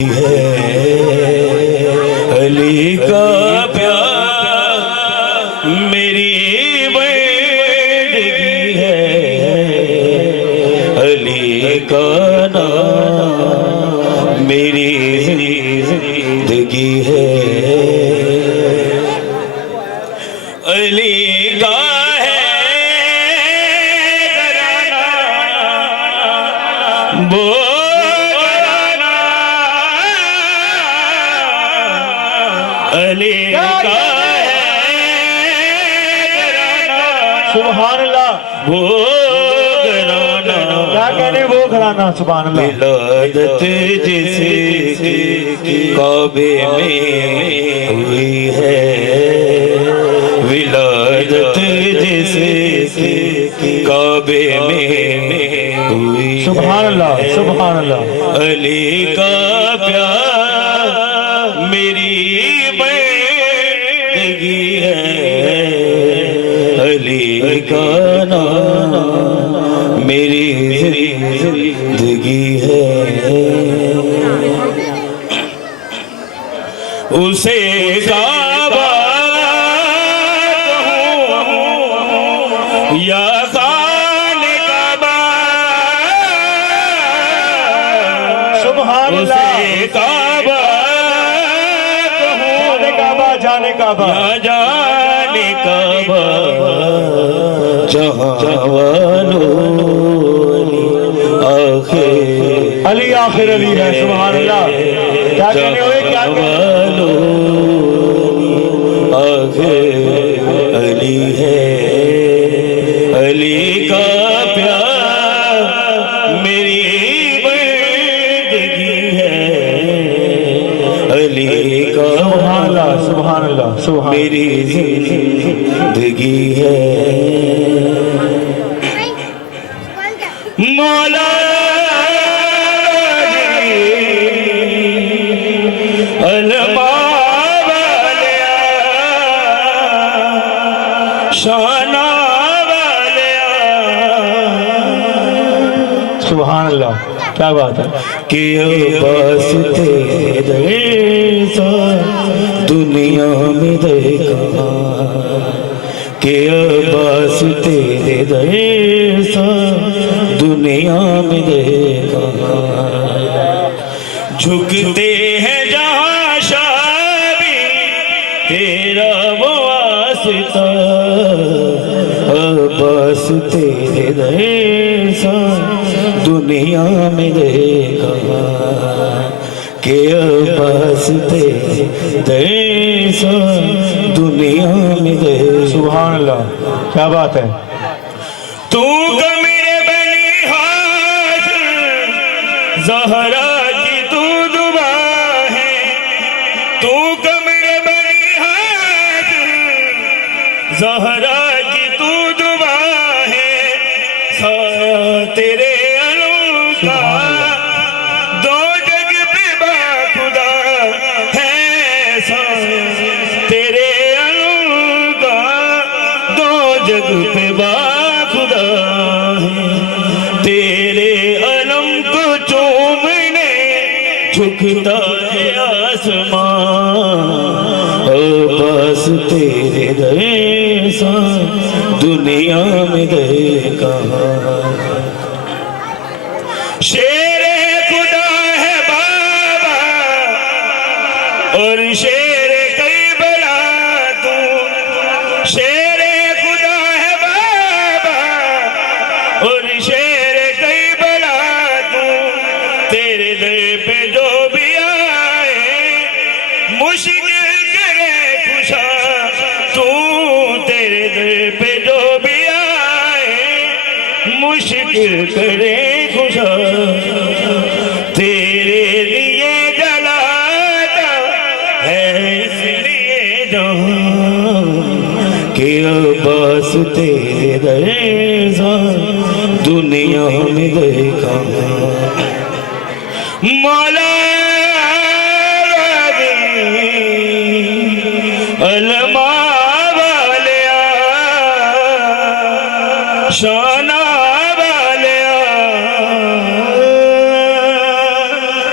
अली का प्यार मेरी बंदगी है, अली का नाम मेरी जिंदगी है। अली का है घराना अली का है घराना, सुभान अल्लाह। वो घराना क्या कहने वो घराना, सुभान अल्लाह। विलादत जिसकी काबे में हुई है, विलादत जिसकी काबे में हुई, सुभान अल्लाह, सुभान अल्लाह। अली का प्यार मेरी बंदगी है, अली का नाम मेरी जिंदगी है। उसे काबा कहूं या खाने काबा, सुभान अल्लाह। काबा जाने काबा, जाने काबा, जाने काबा जहाँ वालों आखिर अली आखिर अली है, सुभान अल्लाह। क्या कहने हुए, क्या वालों आखिर अली है, अली का प्यार मेरी बंदगी है, अली का सुभान अल्लाह, सुभान अल्लाह, सुभान। मेरी जिंदगी है। मौला शाना वालिया, सुभान अल्लाह। क्या बात है कि बस तेरे सा दुनिया में देखा, कि बस तेरे सा दुनिया में देखा, झुकते हैं जहाँ शाबी तेरा वो वास्ता, बस तेरे सा दुनिया में देखा, कि बस तेरे सा दुनिया में देखा। सुभान अल्लाह। क्या बात है। तू मेरे बनी हाशिर ज़हरा की तू दुआ है, तू मेरे बनी हाशिर ज़हरा की तू दुआ है, तेरे अलम का दो जग पे बाखुदा है, तेरे अलम का दो जग पे बाखुदा है, तेरे अलम को चूमने झुकता है आसमान, बस तेरे जैसा दुनिया में देखा। शेरे खुदा है बाबा और शेरे करबला तू, शेरे खुदा है बाबा और शेरे करबला तू, तेरे दर पे जो भी आए मुश्किल करे खुशा तू, तेरे दर पे जो भी आए मुश्किल करे खुशा, तेरे लिए जलाता है इसलिए जहाँ, कि बस तेरे दर्जा दुनिया में देखा। मौला